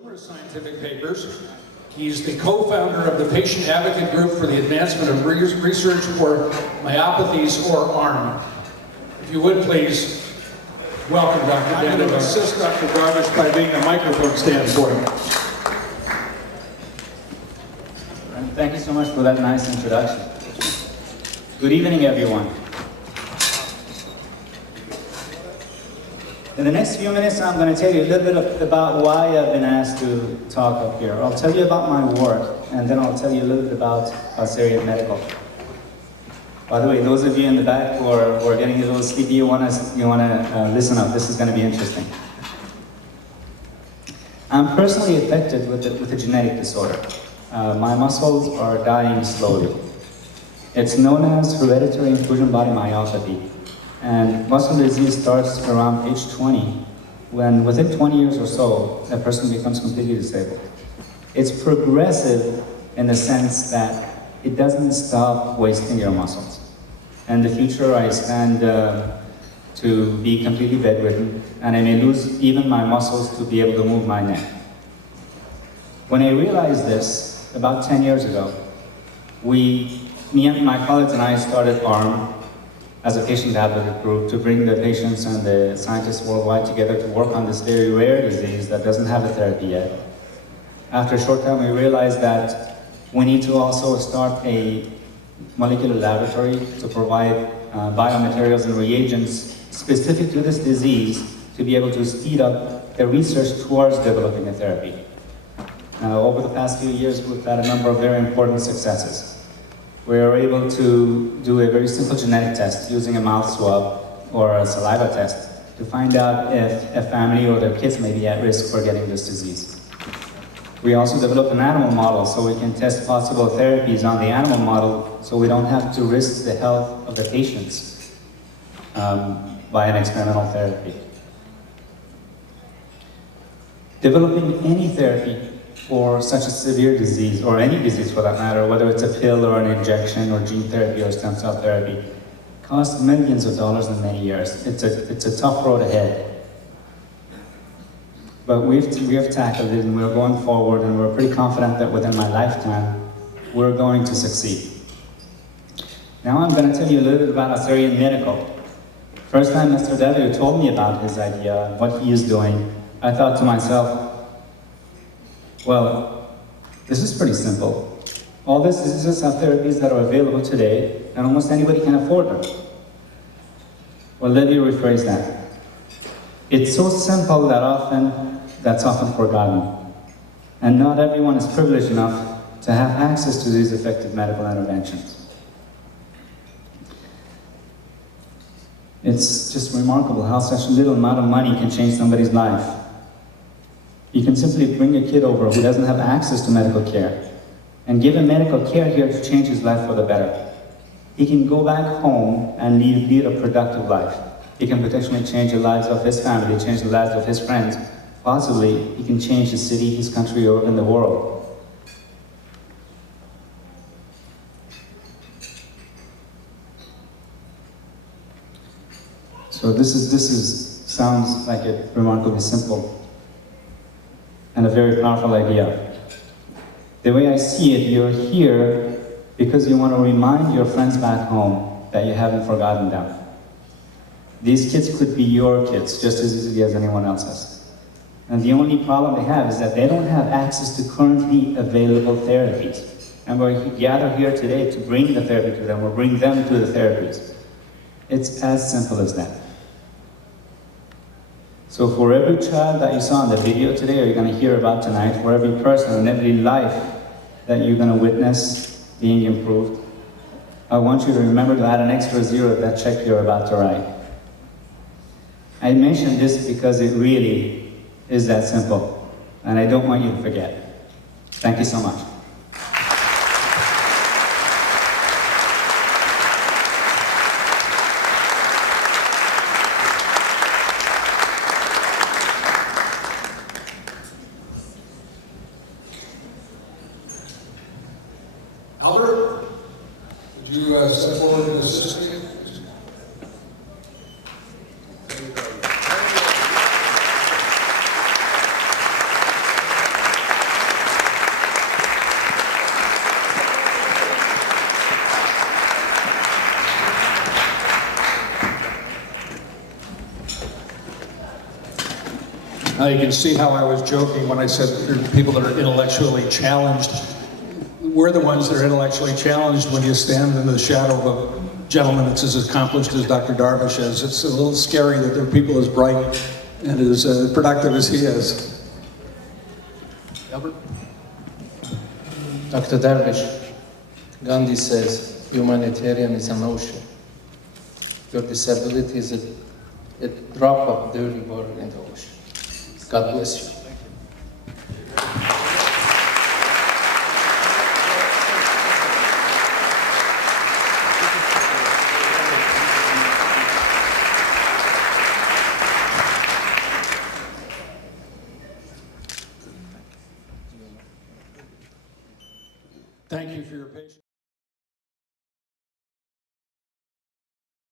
numerous scientific papers. He's the co-founder of the Patient Advocate Group for the Advancement of Research for Myopathies, or ARM. If you would please welcome Dr. Dan. I'm going to assist Dr. Darvish by being a microphone stand for him. Thank you so much for that nice introduction. Good evening, everyone. In the next few minutes, I'm going to tell you a little bit about why I've been asked to talk up here. I'll tell you about my work, and then I'll tell you a little bit about Al-Sariat Medical. By the way, those of you in the back who are getting a little sleepy, you want to listen up. This is going to be interesting. I'm personally affected with a genetic disorder. My muscles are dying slowly. It's known as hereditary infusion body myopathy. And muscle disease starts around age 20, when within 20 years or so, a person becomes completely disabled. It's progressive in the sense that it doesn't stop wasting your muscles. In the future, I stand to be completely bedridden, and I may lose even my muscles to be able to move my neck. When I realized this, about 10 years ago, me and my colleagues and I started ARM as a patient advocate group to bring the patients and the scientists worldwide together to work on this very rare disease that doesn't have a therapy yet. After a short time, we realized that we need to also start a molecular laboratory to provide biomaterials and reagents specific to this disease to be able to speed up the research towards developing a therapy. Now, over the past few years, we've had a number of very important successes. We are able to do a very simple genetic test using a mouth swab or a saliva test to find out if a family or their kids may be at risk for getting this disease. We also developed an animal model so we can test possible therapies on the animal model so we don't have to risk the health of the patients by an experimental therapy. Developing any therapy for such a severe disease, or any disease for that matter, whether it's a pill or an injection or gene therapy or stem cell therapy, costs millions of dollars in many years. It's a tough road ahead. But we have tackled it, and we're going forward, and we're pretty confident that within my lifetime, we're going to succeed. Now I'm going to tell you a little bit about Al-Sariat Medical. First time Mr. W told me about his idea, what he is doing, I thought to myself, well, this is pretty simple. All this is just are therapies that are available today, and almost anybody can afford them. Well, let me rephrase that. It's so simple that that's often forgotten. And not everyone is privileged enough to have access to these effective medical interventions. It's just remarkable how such little amount of money can change somebody's life. You can simply bring a kid over who doesn't have access to medical care and give him medical care here to change his life for the better. He can go back home and lead a productive life. He can potentially change the lives of his family, change the lives of his friends. Possibly, he can change his city, his country, or even the world. So this sounds like a remarkably simple and a very powerful idea. The way I see it, you're here because you want to remind your friends back home that you haven't forgotten them. These kids could be your kids just as easily as anyone else's. And the only problem they have is that they don't have access to currently available therapies. And we're gathered here today to bring the therapy to them, or bring them to the therapies. It's as simple as that. So for every child that you saw in the video today, or you're going to hear about tonight, for every person and every life that you're going to witness being improved, I want you to remember to add an extra zero to that check you're about to write. I mention this because it really is that simple, and I don't want you to forget. Thank you so much. Albert, would you step forward and assist me? Now you can see how I was joking when I said there are people that are intellectually challenged. We're the ones that are intellectually challenged when you stand in the shadow of a gentleman that's as accomplished as Dr. Darvish is. It's a little scary that there are people as bright and as productive as he is. Albert? Dr. Darvish, Gandhi says humanitarian is an ocean. Your disability is a drop of dirty water in the ocean. God bless you. Thank you for your patience.